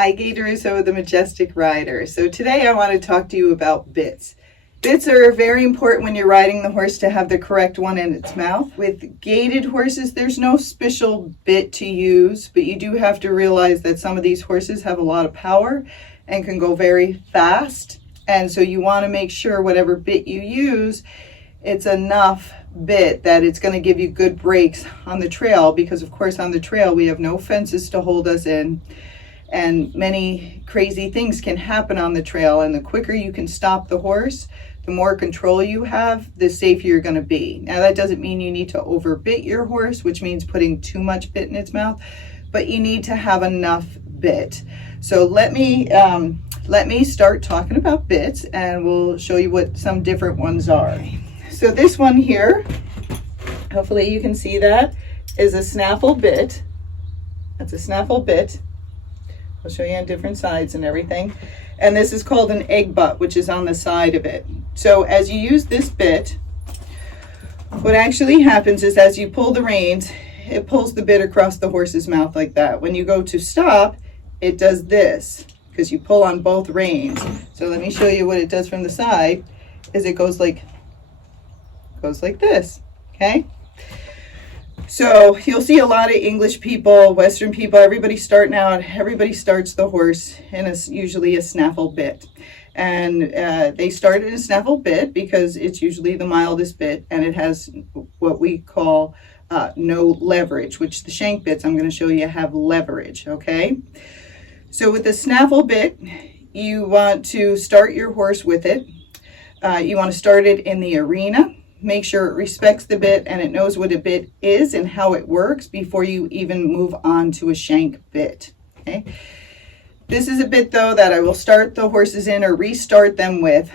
Hi, Gaye DeRusso, the Majestic rider. So today I want to talk to you about bits. Bits are very important when you're riding the horse to have the correct one in its mouth. With gaited horses, there's no special bit to use, but you do have to realize that some of these horses have a lot of power and can go very fast. And so you want to make sure whatever bit you use, it's enough bit that it's going to give you good breaks on the trail, because of course on the trail we have no fences to hold us in. And many crazy things can happen on the trail, and the quicker you can stop the horse, the more control you have, the safer you're going to be. Now that doesn't mean you need to overbit your horse, which means putting too much bit in its mouth, but you need to have enough bit. So let me start talking about bits, and we'll show you what some different ones are. So this one here, hopefully you can see that, is a Snaffle bit. That's a Snaffle bit. I'll show you on different sides and everything. And this is called an egg butt, which is on the side of it. So as you use this bit, what actually happens is as you pull the reins, it pulls the bit across the horse's mouth like that. When you go to stop, it does this, because you pull on both reins. So let me show you what it does from the side, is it goes like this, okay? So you'll see a lot of English people, Western people, everybody starting out, everybody starts the horse in usually a Snaffle bit. And they start in a Snaffle bit because it's usually the mildest bit, and it has what we call no leverage, which the Shank Bits I'm going to show you have leverage, okay? So with the Snaffle bit, you want to start your horse with it. You want to start it in the arena. Make sure it respects the bit and it knows what a bit is and how it works before you even move on to a Shank bit. Okay. This is a bit though that I will start the horses in or restart them with,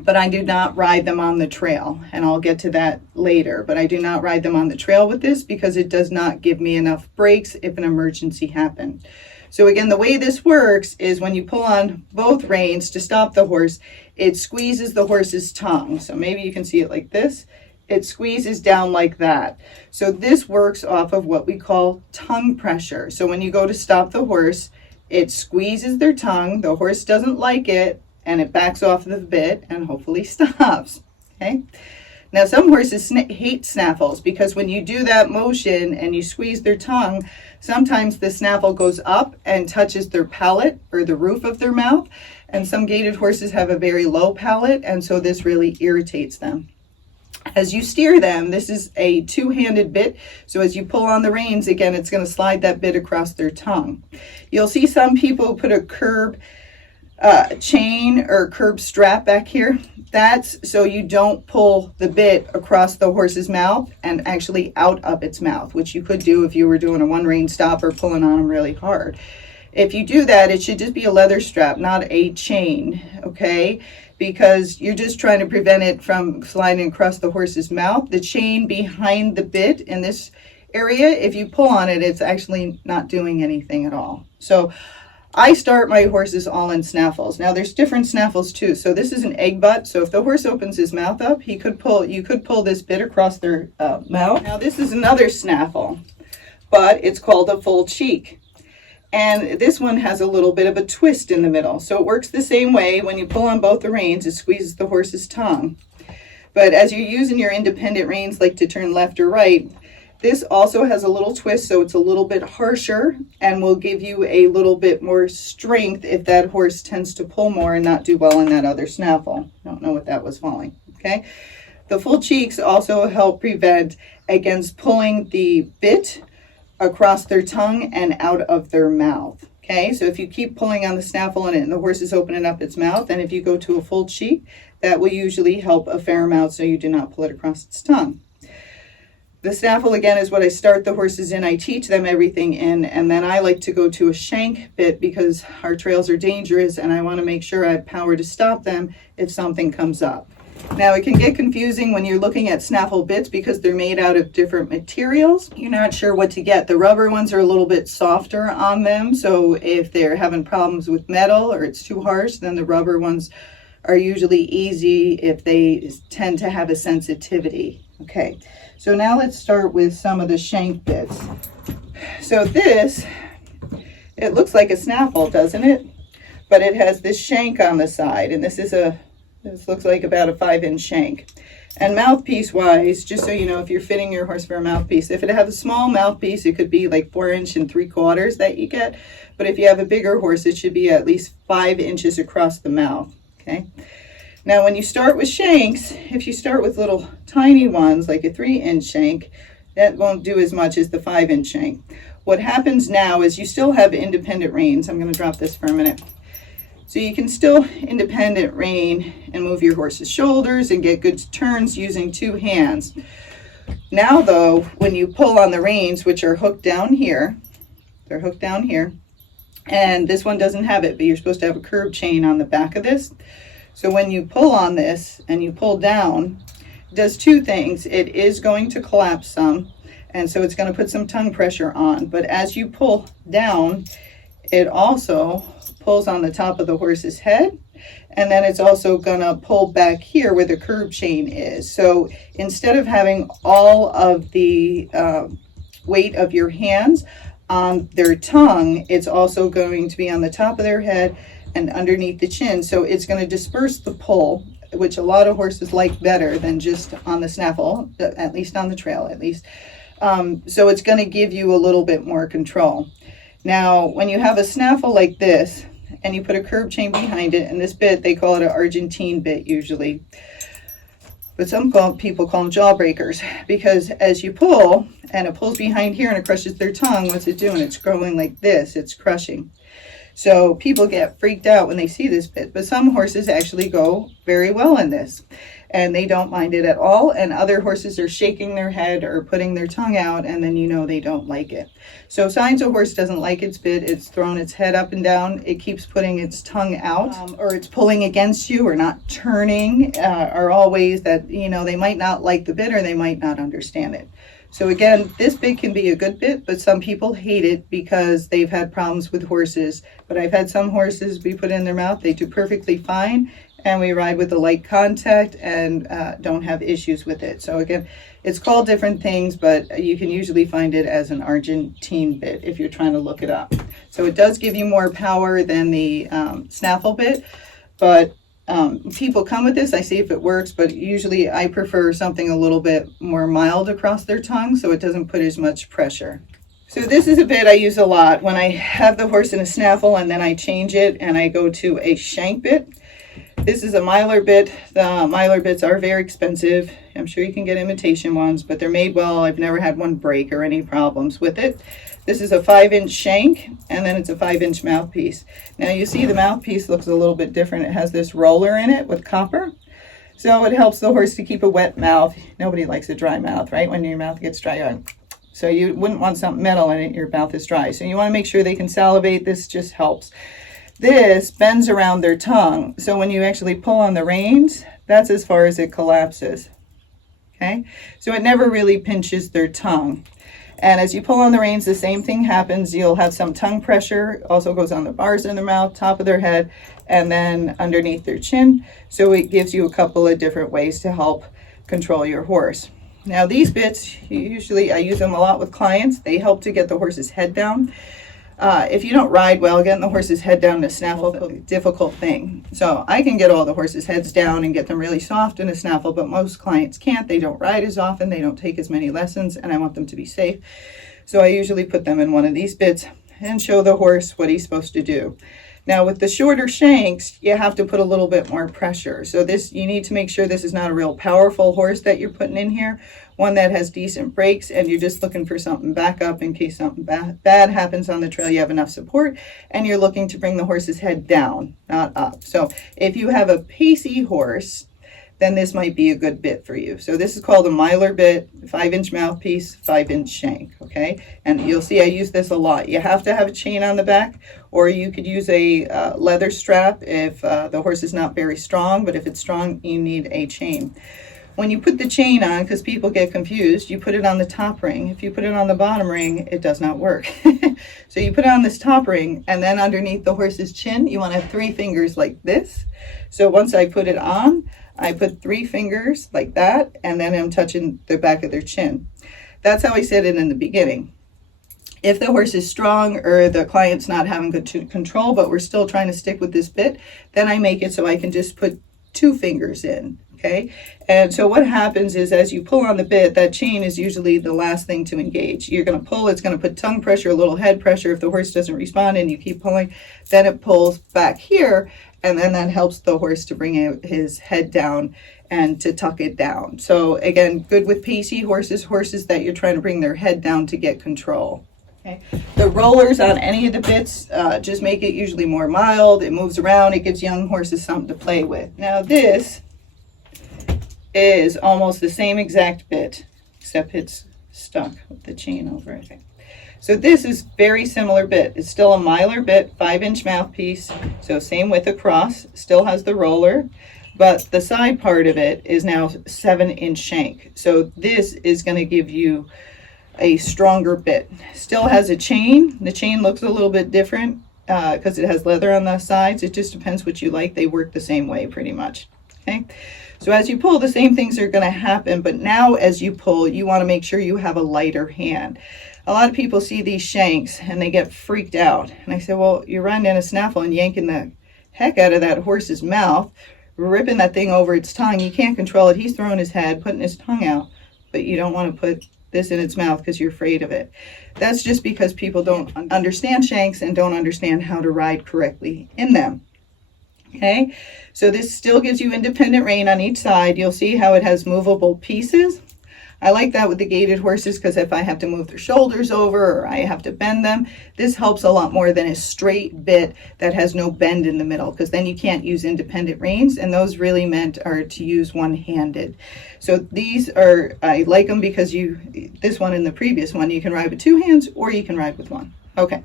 but I do not ride them on the trail, and I'll get to that later. But I do not ride them on the trail with this because it does not give me enough breaks if an emergency happened. So again, the way this works is when you pull on both reins to stop the horse, it squeezes the horse's tongue. So maybe you can see it like this. It squeezes down like that. So this works off of what we call tongue pressure. So when you go to stop the horse, it squeezes their tongue. The horse doesn't like it, and it backs off the bit and hopefully stops. Okay. Now some horses hate snaffles because when you do that motion and you squeeze their tongue, sometimes the snaffle goes up and touches their palate or the roof of their mouth. And some gaited horses have a very low palate, and so this really irritates them. As you steer them, this is a two-handed bit. So as you pull on the reins, again, it's going to slide that bit across their tongue. You'll see some people put a curb chain or curb strap back here. That's so you don't pull the bit across the horse's mouth and actually out of its mouth, which you could do if you were doing a one rein stop or pulling on them really hard. If you do that, it should just be a leather strap, not a chain, okay? Because you're just trying to prevent it from sliding across the horse's mouth. The chain behind the bit in this area, if you pull on it, it's actually not doing anything at all. So I start my horses all in Snaffles. Now there's different Snaffles too. So this is an egg butt. So if the horse opens his mouth up, you could pull this bit across their mouth. Now this is another Snaffle, but it's called a full cheek. And this one has a little bit of a twist in the middle. So it works the same way. When you pull on both the reins, it squeezes the horse's tongue. But as you're using your independent reins, like to turn left or right, this also has a little twist, so it's a little bit harsher and will give you a little bit more strength if that horse tends to pull more and not do well in that other snaffle. I don't know what that was falling, okay? The full cheeks also help prevent against pulling the bit across their tongue and out of their mouth, okay? So if you keep pulling on the snaffle and the horse is opening up its mouth, and if you go to a full cheek, that will usually help a fair amount so you do not pull it across its tongue. The snaffle, again, is what I start the horses in. I teach them everything in, and then I like to go to a Shank bit because our trails are dangerous and I want to make sure I have power to stop them if something comes up. Now, it can get confusing when you're looking at Snaffle bits because they're made out of different materials. You're not sure what to get. The rubber ones are a little bit softer on them, so if they're having problems with metal or it's too harsh, then the rubber ones are usually easy if they tend to have a sensitivity. Okay, so now let's start with some of the Shank bits. So this It looks like a snaffle, doesn't it? But it has this shank on the side, and this looks like about a 5-inch shank. And mouthpiece wise, just so you know, if you're fitting your horse for a mouthpiece, if it has a small mouthpiece, it could be like 4 3/4 inches that you get. But if you have a bigger horse, it should be at least 5 inches across the mouth. Okay. Now, when you start with shanks, if you start with little tiny ones, like a 3-inch shank, that won't do as much as the 5-inch shank. What happens now is you still have independent reins. I'm going to drop this for a minute. So you can still independent rein and move your horse's shoulders and get good turns using 2 hands. Now though, when you pull on the reins, which are hooked down here, they're hooked down here, and this one doesn't have it, but you're supposed to have a curb chain on the back of this. So when you pull on this and you pull down, it does 2 things. It is going to collapse some, and so it's going to put some tongue pressure on. But as you pull down, it also pulls on the top of the horse's head, and then it's also going to pull back here where the curb chain is. So instead of having all of the weight of your hands on their tongue, it's also going to be on the top of their head and underneath the chin. So it's going to disperse the pull, which a lot of horses like better than just on the snaffle, at least on the trail at least. So it's going to give you a little bit more control. Now, when you have a snaffle like this, and you put a curb chain behind it, and this bit, they call it an Argentine bit usually. But some people call them jawbreakers, because as you pull, and it pulls behind here and it crushes their tongue, what's it doing? It's growing like this, it's crushing. So people get freaked out when they see this bit, but some horses actually go very well in this, and they don't mind it at all, and other horses are shaking their head or putting their tongue out, and then you know they don't like it. So signs a horse doesn't like its bit, it's thrown its head up and down, it keeps putting its tongue out, or it's pulling against you or not turning, are all ways that, you know, they might not like the bit or they might not understand it. So again, this bit can be a good bit, but some people hate it because they've had problems with horses. But I've had some horses be put in their mouth, they do perfectly fine, and we ride with a light contact and don't have issues with it. So again, it's called different things, but you can usually find it as an Argentine bit if you're trying to look it up. So it does give you more power than the snaffle bit, but people come with this, I see if it works, but usually I prefer something a little bit more mild across their tongue so it doesn't put as much pressure. So this is a bit I use a lot when I have the horse in a snaffle and then I change it and I go to a shank bit. This is a Mylar bit. The Mylar bits are very expensive. I'm sure you can get imitation ones, but they're made well. I've never had one break or any problems with it. This is a 5-inch shank, and then it's a 5-inch mouthpiece. Now you see the mouthpiece looks a little bit different. It has this roller in it with copper. So it helps the horse to keep a wet mouth. Nobody likes a dry mouth, right? When your mouth gets dry. So you wouldn't want something metal in it, your mouth is dry. So you want to make sure they can salivate. This just helps. This bends around their tongue. So when you actually pull on the reins, that's as far as it collapses. Okay? So it never really pinches their tongue. And as you pull on the reins, the same thing happens. You'll have some tongue pressure, also goes on the bars in their mouth, top of their head, and then underneath their chin. So it gives you a couple of different ways to help control your horse. Now these bits, usually I use them a lot with clients. They help to get the horse's head down. If you don't ride well, getting the horse's head down in a snaffle is a difficult thing. So I can get all the horses' heads down and get them really soft in a snaffle, but most clients can't. They don't ride as often, they don't take as many lessons, and I want them to be safe. So I usually put them in one of these bits and show the horse what he's supposed to do. Now with the shorter shanks, you have to put a little bit more pressure. So this, you need to make sure this is not a real powerful horse that you're putting in here, one that has decent brakes, and you're just looking for something back up in case something bad happens on the trail. You have enough support, and you're looking to bring the horse's head down, not up. So if you have a pacey horse, then this might be a good bit for you. So this is called a Mylar bit, 5-inch mouthpiece, 5-inch shank, okay? And you'll see I use this a lot. You have to have a chain on the back, or you could use a leather strap if the horse is not very strong, but if it's strong, you need a chain. When you put the chain on, because people get confused, you put it on the top ring. If you put it on the bottom ring, it does not work. So you put it on this top ring, and then underneath the horse's chin, you want to have 3 fingers like this. So once I put it on, I put 3 fingers like that, and then I'm touching the back of their chin. That's how I said it in the beginning. If the horse is strong or the client's not having good control, but we're still trying to stick with this bit, then I make it so I can just put 2 fingers in, okay? And so what happens is as you pull on the bit, that chain is usually the last thing to engage. You're gonna pull, it's gonna put tongue pressure, a little head pressure. If the horse doesn't respond and you keep pulling, then it pulls back here, and then that helps the horse to bring his head down and to tuck it down. So again, good with pacey horses, horses that you're trying to bring their head down to get control. Okay. The rollers on any of the bits just make it usually more mild. It moves around. It gives young horses something to play with. Now this is almost the same exact bit, except it's stuck with the chain over it. Okay. So this is very similar bit. It's still a Mylar bit, 5-inch mouthpiece. So same width across, still has the roller, but the side part of it is now 7-inch shank. So this is going to give you a stronger bit. Still has a chain. The chain looks a little bit different because it has leather on the sides. It just depends what you like. They work the same way pretty much. Okay, so as you pull, the same things are going to happen, but now as you pull, you want to make sure you have a lighter hand. A lot of people see these shanks and they get freaked out, and I say, well, you're running in a snaffle and yanking the heck out of that horse's mouth, ripping that thing over its tongue. You can't control it. He's throwing his head, putting his tongue out, but you don't want to put this in its mouth because you're afraid of it. That's just because people don't understand shanks and don't understand how to ride correctly in them. Okay, so this still gives you independent rein on each side. You'll see how it has movable pieces. I like that with the gaited horses because if I have to move their shoulders over or I have to bend them, this helps a lot more than a straight bit that has no bend in the middle, because then you can't use independent reins, and those really meant are to use one-handed. So these are, I like them because this one and the previous one, you can ride with 2 hands or you can ride with 1. Okay.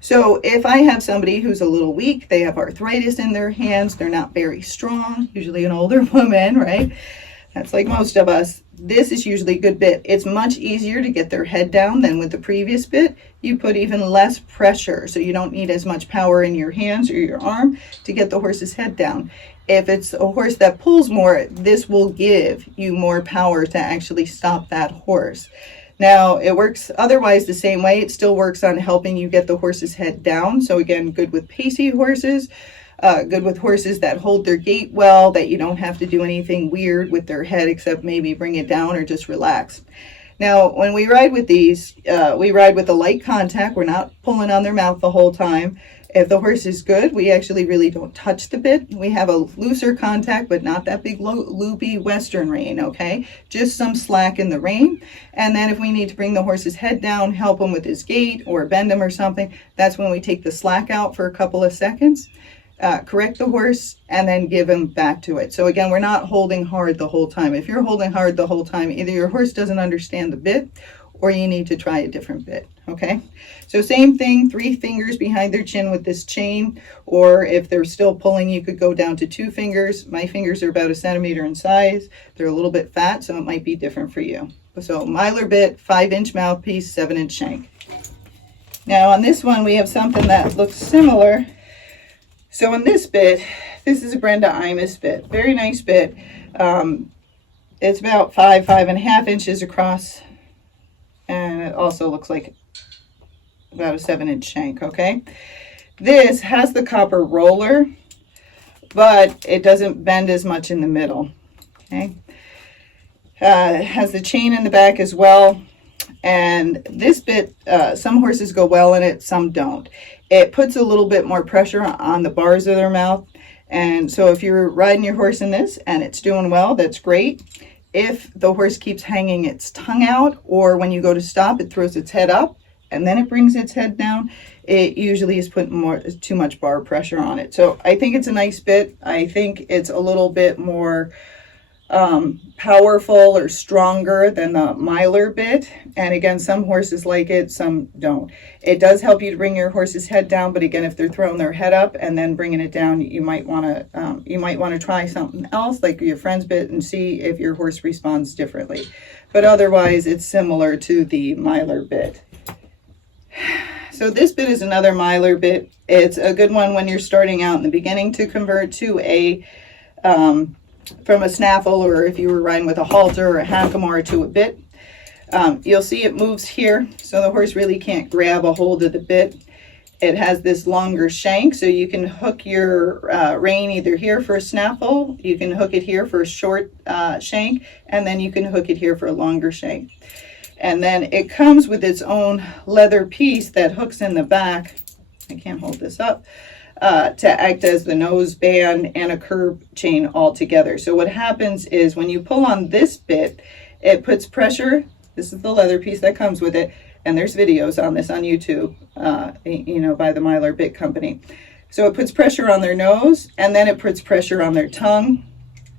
So if I have somebody who's a little weak, they have arthritis in their hands, they're not very strong, usually an older woman, right? That's like most of us. This is usually a good bit. It's much easier to get their head down than with the previous bit. You put even less pressure, so you don't need as much power in your hands or your arm to get the horse's head down. If it's a horse that pulls more, this will give you more power to actually stop that horse. Now, it works otherwise the same way. It still works on helping you get the horse's head down. So again, good with pacey horses. Good with horses that hold their gait well, that you don't have to do anything weird with their head except maybe bring it down or just relax. Now, when we ride with these, we ride with a light contact. We're not pulling on their mouth the whole time. If the horse is good, we actually really don't touch the bit. We have a looser contact, but not that big loopy Western rein, okay? Just some slack in the rein. And then if we need to bring the horse's head down, help him with his gait or bend him or something, that's when we take the slack out for a couple of seconds. Correct the horse, and then give him back to it. So again, we're not holding hard the whole time. If you're holding hard the whole time, either your horse doesn't understand the bit or you need to try a different bit, okay? So same thing, 3 fingers behind their chin with this chain, or if they're still pulling, you could go down to 2 fingers. My fingers are about 1 centimeter in size. They're a little bit fat, so it might be different for you. So Mylar bit, 5-inch mouthpiece, 7-inch shank. Now on this one, we have something that looks similar. So in this bit, this is a Brenda Imus bit. Very nice bit. It's about 5.5 inches across. And it also looks like about a 7-inch shank, okay? This has the copper roller, but it doesn't bend as much in the middle, okay? It has the chain in the back as well. And this bit, some horses go well in it, some don't. It puts a little bit more pressure on the bars of their mouth. And so if you're riding your horse in this and it's doing well, that's great. If the horse keeps hanging its tongue out, or when you go to stop, it throws its head up and then it brings its head down, it usually is putting too much bar pressure on it. So I think it's a nice bit. I think it's a little bit more powerful or stronger than the Mylar bit. And again, some horses like it, some don't. It does help you to bring your horse's head down, but again, if they're throwing their head up and then bringing it down, you might want to try something else like your friend's bit and see if your horse responds differently. But otherwise, it's similar to the Mylar bit. So this bit is another Mylar bit. It's a good one when you're starting out in the beginning to convert to a from a snaffle, or if you were riding with a halter or a hackamore to a bit. You'll see it moves here, so the horse really can't grab a hold of the bit. It has this longer shank, so you can hook your rein either here for a snaffle, you can hook it here for a short shank, and then you can hook it here for a longer shank. And then it comes with its own leather piece that hooks in the back. I can't hold this up. To act as the nose band and a curb chain all together. So what happens is when you pull on this bit, it puts pressure. This is the leather piece that comes with it. And there's videos on this on YouTube, you know, by the Mylar Bit Company. So it puts pressure on their nose, and then it puts pressure on their tongue,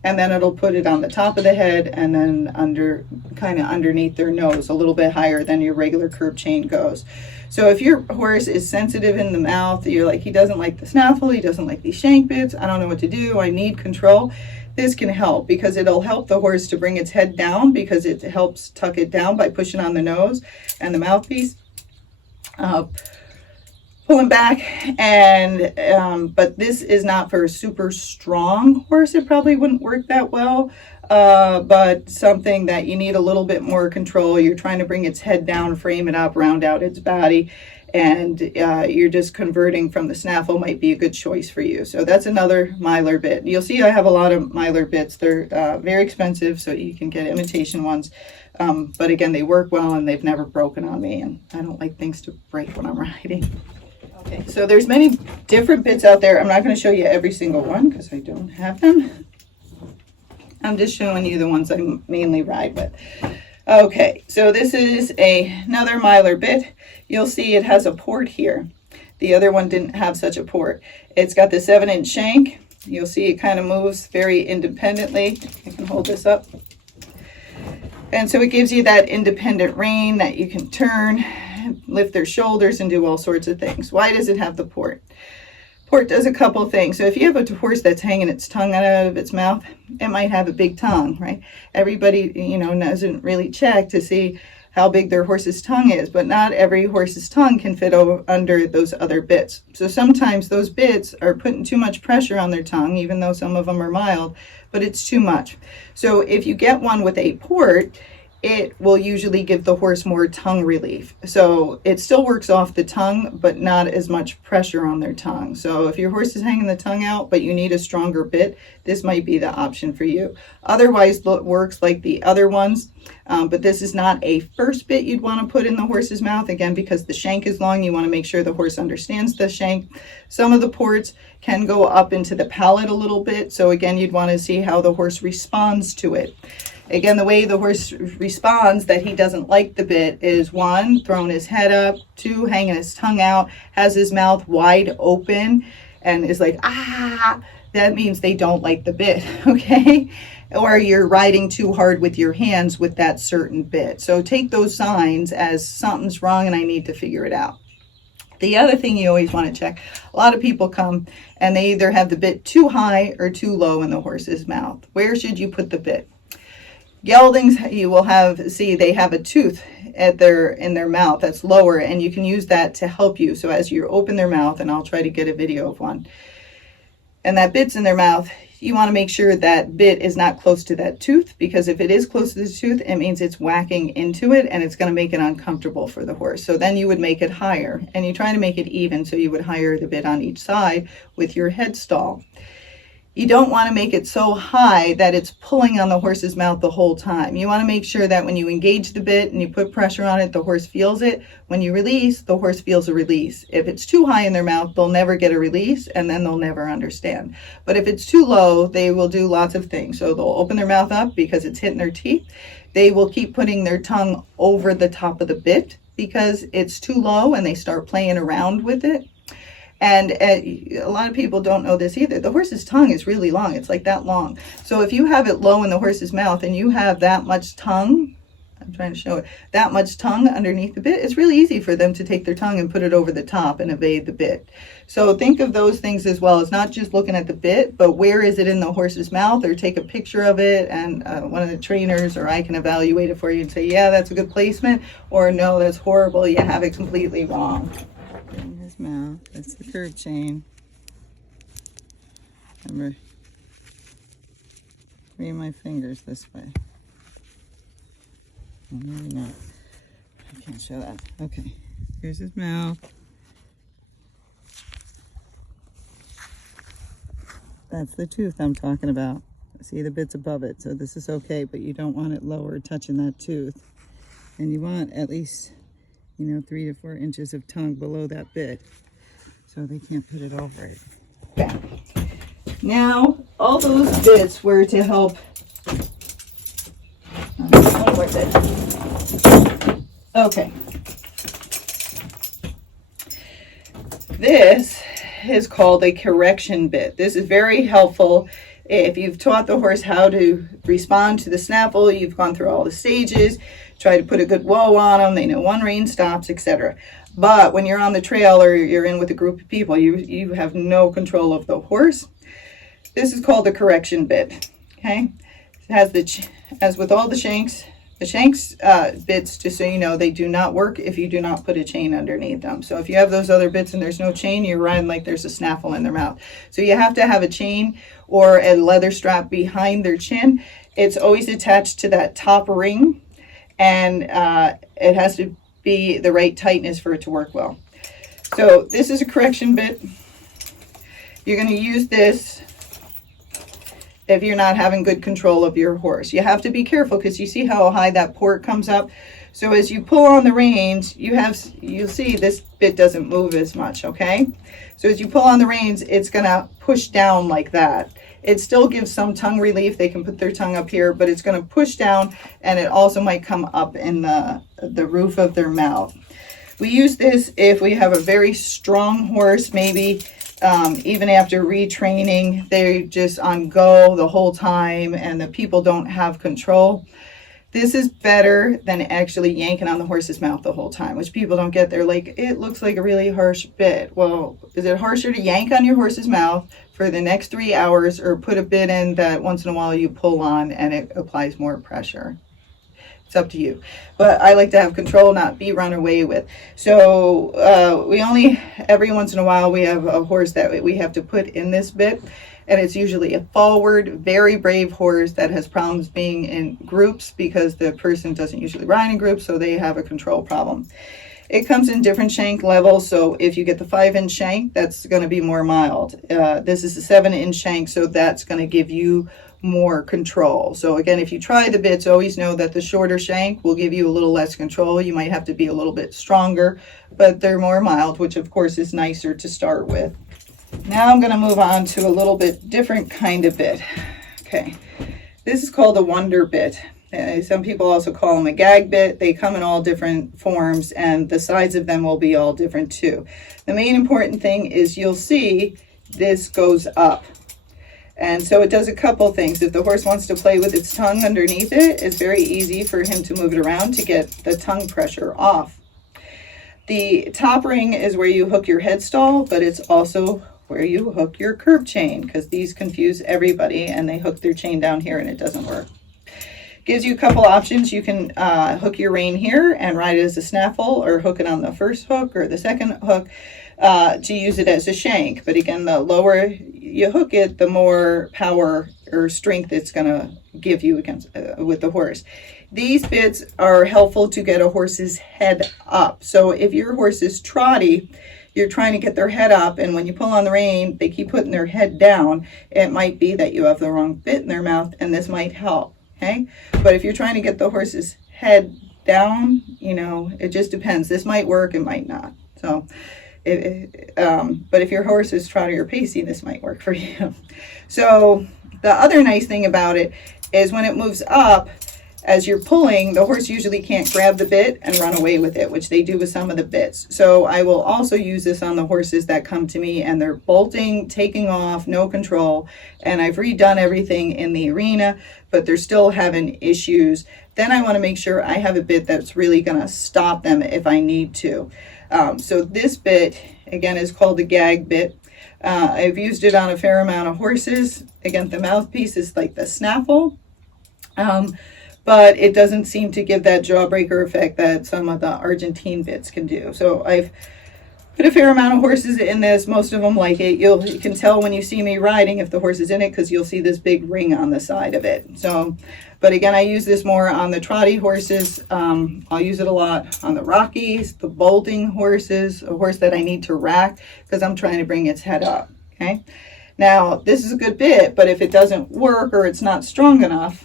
and then it'll put it on the top of the head, and then under, kind of underneath their nose, a little bit higher than your regular curb chain goes. So if your horse is sensitive in the mouth, you're like, he doesn't like the snaffle, he doesn't like these shank bits, I don't know what to do, I need control. This can help because it'll help the horse to bring its head down, because it helps tuck it down by pushing on the nose and the mouthpiece. Pulling back, and but this is not for a super strong horse. It probably wouldn't work that well, but something that you need a little bit more control. You're trying to bring its head down, frame it up, round out its body, and you're just converting from the snaffle might be a good choice for you. So that's another Mylar bit. You'll see I have a lot of Mylar bits. They're very expensive, so you can get imitation ones. But again, they work well and they've never broken on me, and I don't like things to break when I'm riding. Okay, so there's many different bits out there. I'm not going to show you every single one because I don't have them. I'm just showing you the ones I mainly ride with. Okay, so this is another Mylar bit. You'll see it has a port here. The other one didn't have such a port. It's got the 7-inch shank. You'll see it kind of moves very independently. I can hold this up. And so it gives you that independent rein that you can turn, lift their shoulders, and do all sorts of things. Why does it have the port? Port does a couple things. So if you have a horse that's hanging its tongue out of its mouth, it might have a big tongue, right? Everybody, you know, doesn't really check to see how big their horse's tongue is, but not every horse's tongue can fit under those other bits. So sometimes those bits are putting too much pressure on their tongue, even though some of them are mild, but it's too much. So if you get one with a port, it will usually give the horse more tongue relief. So it still works off the tongue, but not as much pressure on their tongue. So if your horse is hanging the tongue out, but you need a stronger bit, this might be the option for you. Otherwise, it works like the other ones, but this is not a first bit you'd want to put in the horse's mouth. Again, because the shank is long, you want to make sure the horse understands the shank. Some of the ports can go up into the palate a little bit. So again, you'd want to see how the horse responds to it. Again, the way the horse responds that he doesn't like the bit is 1, throwing his head up, 2, hanging his tongue out, has his mouth wide open, and is like, ah, that means they don't like the bit, okay? Or you're riding too hard with your hands with that certain bit. So take those signs as something's wrong and I need to figure it out. The other thing you always want to check, a lot of people come and they either have the bit too high or too low in the horse's mouth. Where should you put the bit? Geldings, you will see they have a tooth in their mouth that's lower, and you can use that to help you. So as you open their mouth, and I'll try to get a video of one, and that bit's in their mouth, you want to make sure that bit is not close to that tooth, because if it is close to the tooth, it means it's whacking into it and it's going to make it uncomfortable for the horse. So then you would make it higher, and you try to make it even, so you would higher the bit on each side with your head stall. You don't want to make it so high that it's pulling on the horse's mouth the whole time. You want to make sure that when you engage the bit and you put pressure on it, the horse feels it. When you release, the horse feels a release. If it's too high in their mouth, they'll never get a release, and then they'll never understand. But if it's too low, they will do lots of things. So they'll open their mouth up because it's hitting their teeth. They will keep putting their tongue over the top of the bit because it's too low, and they start playing around with it. And a lot of people don't know this either. The horse's tongue is really long. It's like that long. So if you have it low in the horse's mouth and you have that much tongue, I'm trying to show it, that much tongue underneath the bit, it's really easy for them to take their tongue and put it over the top and evade the bit. So think of those things as well. It's not just looking at the bit, but where is it in the horse's mouth, or take a picture of it, and one of the trainers or I can evaluate it for you and say, yeah, that's a good placement, or no, that's horrible, you have it completely wrong. In his mouth, that's the curb chain. Remember, bring my fingers this way. Maybe not. I can't show that. Okay, here's his mouth. That's the tooth I'm talking about. See the bits above it, so this is okay, but you don't want it lower touching that tooth. And you want at least, you know, 3 to 4 inches of tongue below that bit, so they can't put it over it. Okay. Now, all those bits were to help. Okay. This is called a correction bit. This is very helpful if you've taught the horse how to respond to the snaffle. You've gone through all the stages, try to put a good whoa on them, they know one rein stops, etc. But when you're on the trail or you're in with a group of people, you have no control of the horse. This is called the correction bit. Okay, it has as with all the shanks bits, just so you know, they do not work if you do not put a chain underneath them. So if you have those other bits and there's no chain, you're riding like there's a snaffle in their mouth. So you have to have a chain or a leather strap behind their chin. It's always attached to that top ring, and it has to be the right tightness for it to work well. So this is a correction bit. You're going to use this if you're not having good control of your horse. You have to be careful because you see how high that port comes up. So as you pull on the reins, you'll see this bit doesn't move as much, okay? So as you pull on the reins, it's gonna push down like that. It still gives some tongue relief. They can put their tongue up here, but it's gonna push down, and it also might come up in the roof of their mouth. We use this if we have a very strong horse, maybe even after retraining, they're just on go the whole time and the people don't have control. This is better than actually yanking on the horse's mouth the whole time, which people don't get. They're like, it looks like a really harsh bit. Well, is it harsher to yank on your horse's mouth for the next 3 hours, or put a bit in that once in a while you pull on and it applies more pressure? It's up to you. But I like to have control, not be run away with. So we only, every once in a while, we have a horse that we have to put in this bit. And it's usually a forward, very brave horse that has problems being in groups because the person doesn't usually ride in groups, so they have a control problem. It comes in different shank levels, so if you get the 5-inch shank, that's going to be more mild. This is a 7-inch shank, so that's going to give you more control. So again, if you try the bits, always know that the shorter shank will give you a little less control. You might have to be a little bit stronger, but they're more mild, which of course is nicer to start with. Now I'm going to move on to a little bit different kind of bit. Okay, this is called a wonder bit. Some people also call them a gag bit. They come in all different forms, and the sides of them will be all different too. The main important thing is you'll see this goes up. And so it does a couple things. If the horse wants to play with its tongue underneath it, it's very easy for him to move it around to get the tongue pressure off. The top ring is where you hook your headstall, but it's also where you hook your curb chain, because these confuse everybody and they hook their chain down here and it doesn't work. Gives you a couple options. You can hook your rein here and ride it as a snaffle, or hook it on the first hook or the second hook to use it as a shank. But again, the lower you hook it, the more power or strength it's going to give you against with the horse. These bits are helpful to get a horse's head up. So if your horse is trotty, you're trying to get their head up, and when you pull on the rein, they keep putting their head down. It might be that you have the wrong bit in their mouth, and this might help. Okay, but if you're trying to get the horse's head down, you know, it just depends. This might work, it might not. So, but if your horse is trotty or pacey, this might work for you. So the other nice thing about it is when it moves up, as you're pulling, the horse usually can't grab the bit and run away with it, which they do with some of the bits. So I will also use this on the horses that come to me and they're bolting, taking off, no control, and I've redone everything in the arena, but they're still having issues. Then I want to make sure I have a bit that's really going to stop them if I need to. So this bit, again, is called the Gag Bit. I've used it on a fair amount of horses. Again, the mouthpiece is like the Snaffle. But it doesn't seem to give that jawbreaker effect that some of the Argentine bits can do. So I've Put a fair amount of horses in this. Most of them like it. You can tell when you see me riding if the horse is in it, because you'll see this big ring on the side of it. So, but again, I use this more on the trotty horses. I'll use it a lot on the Rockies, the bolting horses, a horse that I need to rack because I'm trying to bring its head up. Okay. Now, this is a good bit, but if it doesn't work or it's not strong enough,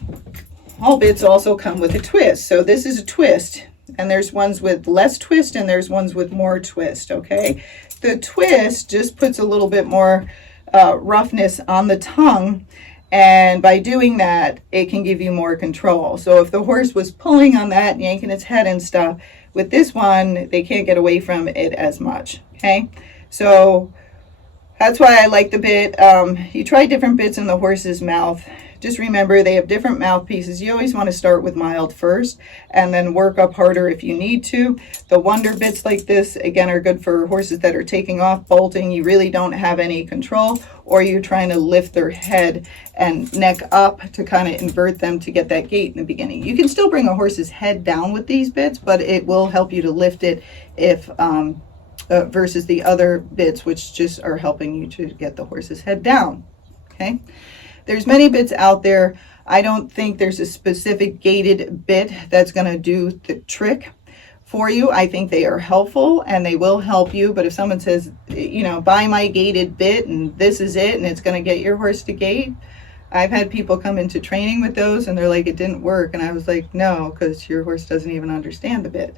all bits also come with a twist. So this is a twist. And there's ones with less twist and there's ones with more twist, okay? The twist just puts a little bit more roughness on the tongue, and by doing that, it can give you more control. So if the horse was pulling on that, yanking its head and stuff, with this one, they can't get away from it as much, okay? So that's why I like the bit. You try different bits in the horse's mouth. Just remember, they have different mouthpieces. You always want to start with mild first and then work up harder if you need to. The Wonder bits like this, again, are good for horses that are taking off, bolting. You really don't have any control, or you're trying to lift their head and neck up to kind of invert them to get that gait in the beginning. You can still bring a horse's head down with these bits, but it will help you to lift it if versus the other bits, which just are helping you to get the horse's head down, okay? There's many bits out there. I don't think there's a specific gated bit that's going to do the trick for you. I think they are helpful and they will help you. But if someone says, you know, buy my gated bit and this is it and it's going to get your horse to gait, I've had people come into training with those and they're like, it didn't work. And I was like, no, because your horse doesn't even understand the bit.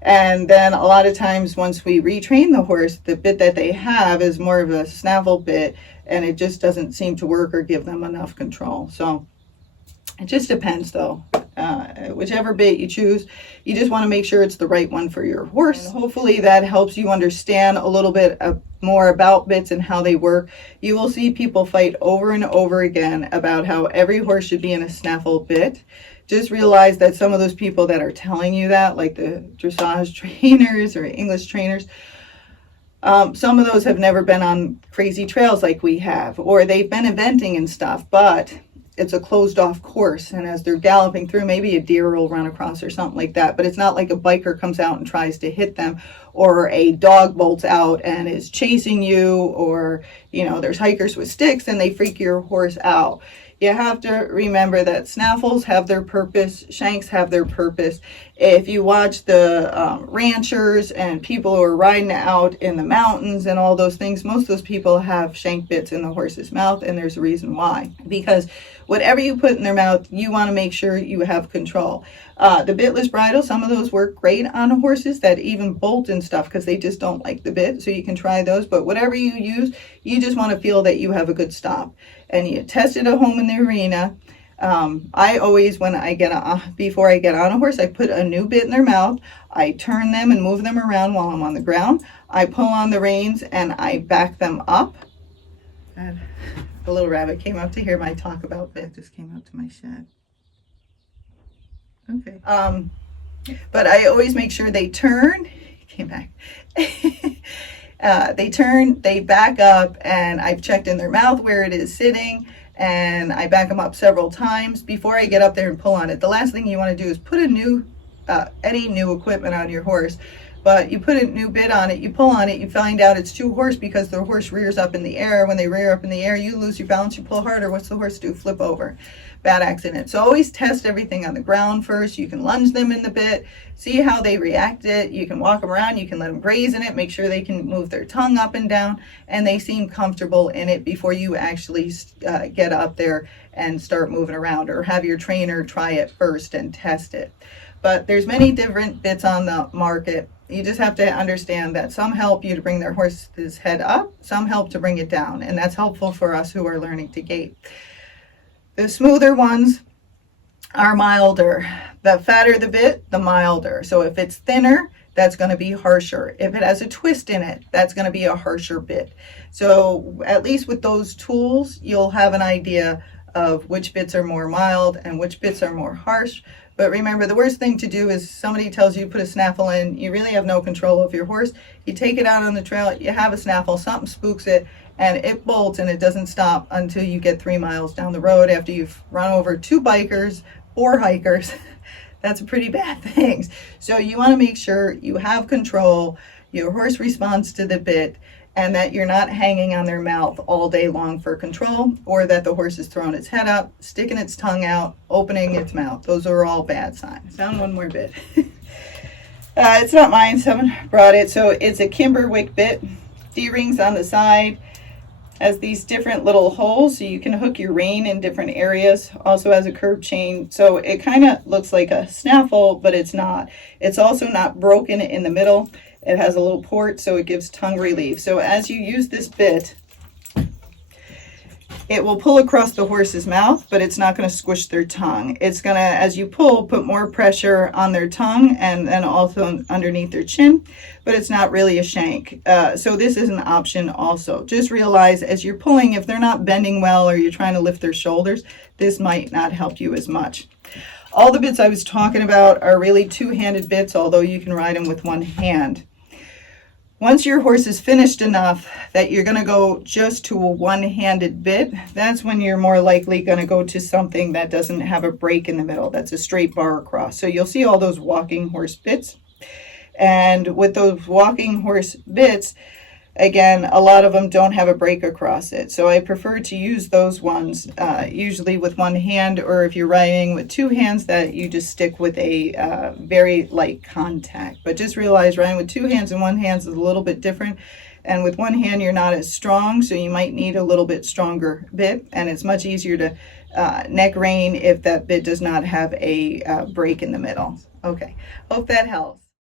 And then a lot of times once we retrain the horse, the bit that they have is more of a snaffle bit, and it just doesn't seem to work or give them enough control. So it just depends though. Whichever bit you choose, you just want to make sure it's the right one for your horse. And hopefully that helps you understand a little bit more about bits and how they work. You will see people fight over and over again about how every horse should be in a snaffle bit. Just realize that some of those people that are telling you that, like the dressage trainers or English trainers, some of those have never been on crazy trails like we have, or they've been eventing and stuff, but it's a closed off course. And as they're galloping through, maybe a deer will run across or something like that, but it's not like a biker comes out and tries to hit them, or a dog bolts out and is chasing you, or, you know, there's hikers with sticks and they freak your horse out. You have to remember that snaffles have their purpose, shanks have their purpose. If you watch the ranchers and people who are riding out in the mountains and all those things, most of those people have shank bits in the horse's mouth, and there's a reason why. Because whatever you put in their mouth, you want to make sure you have control. The Bitless Bridle, some of those work great on horses that even bolt and stuff because they just don't like the bit, so you can try those. But whatever you use, you just want to feel that you have a good stop. And you test it at home in the arena. I always, before I get on a horse, I put a new bit in their mouth. I turn them and move them around while I'm on the ground. I pull on the reins and I back them up. And the little rabbit came up to hear my talk about bit. Just came up to my shed. Okay. But I always make sure they turn. Came back. They turn, they back up, and I've checked in their mouth where it is sitting, and I back them up several times before I get up there and pull on it. The last thing you want to do is put any new equipment on your horse, but you put a new bit on it, you pull on it, you find out it's too hoarse because the horse rears up in the air. When they rear up in the air, you lose your balance, you pull harder. What's the horse do? Flip over. Bad accident. So always test everything on the ground first. You can lunge them in the bit, see how they react it. You can walk them around, you can let them graze in it, make sure they can move their tongue up and down, and they seem comfortable in it before you actually get up there and start moving around, or have your trainer try it first and test it. But there's many different bits on the market. You just have to understand that some help you to bring their horse's head up, some help to bring it down, and that's helpful for us who are learning to gait. The smoother ones are milder. The fatter the bit, the milder. So if it's thinner, that's going to be harsher. If it has a twist in it, that's going to be a harsher bit. So at least with those tools, you'll have an idea of which bits are more mild and which bits are more harsh. But remember, the worst thing to do is somebody tells you put a snaffle in, you really have no control of your horse. You take it out on the trail, you have a snaffle, something spooks it, and it bolts and it doesn't stop until you get 3 miles down the road after you've run over 2 bikers, 4 hikers. That's a pretty bad thing. So you want to make sure you have control. your horse responds to the bit, and that you're not hanging on their mouth all day long for control, or that the horse is throwing its head up, sticking its tongue out, opening its mouth. Those are all bad signs. Found one more bit. It's not mine, someone brought it. So it's a Kimber Wick Bit. D-rings on the side. Has these different little holes so you can hook your rein in different areas. Also has a curved chain, so it kind of looks like a snaffle, but it's not. It's also not broken in the middle. It has a little port, so it gives tongue relief. So as you use this bit, it will pull across the horse's mouth, but it's not going to squish their tongue. It's going to, as you pull, put more pressure on their tongue and then also underneath their chin, but it's not really a shank. So this is an option also. Just realize as you're pulling, if they're not bending well or you're trying to lift their shoulders, this might not help you as much. All the bits I was talking about are really two-handed bits, although you can ride them with one hand. Once your horse is finished enough that you're going to go just to a one-handed bit, that's when you're more likely going to go to something that doesn't have a break in the middle, that's a straight bar across. So you'll see all those walking horse bits. And with those walking horse bits, again, a lot of them don't have a break across it. So I prefer to use those ones usually with one hand, or if you're riding with two hands, that you just stick with a very light contact. But just realize riding with two hands and one hand is a little bit different. And with one hand, you're not as strong, so you might need a little bit stronger bit. And it's much easier to neck rein if that bit does not have a break in the middle. Okay, hope that helps.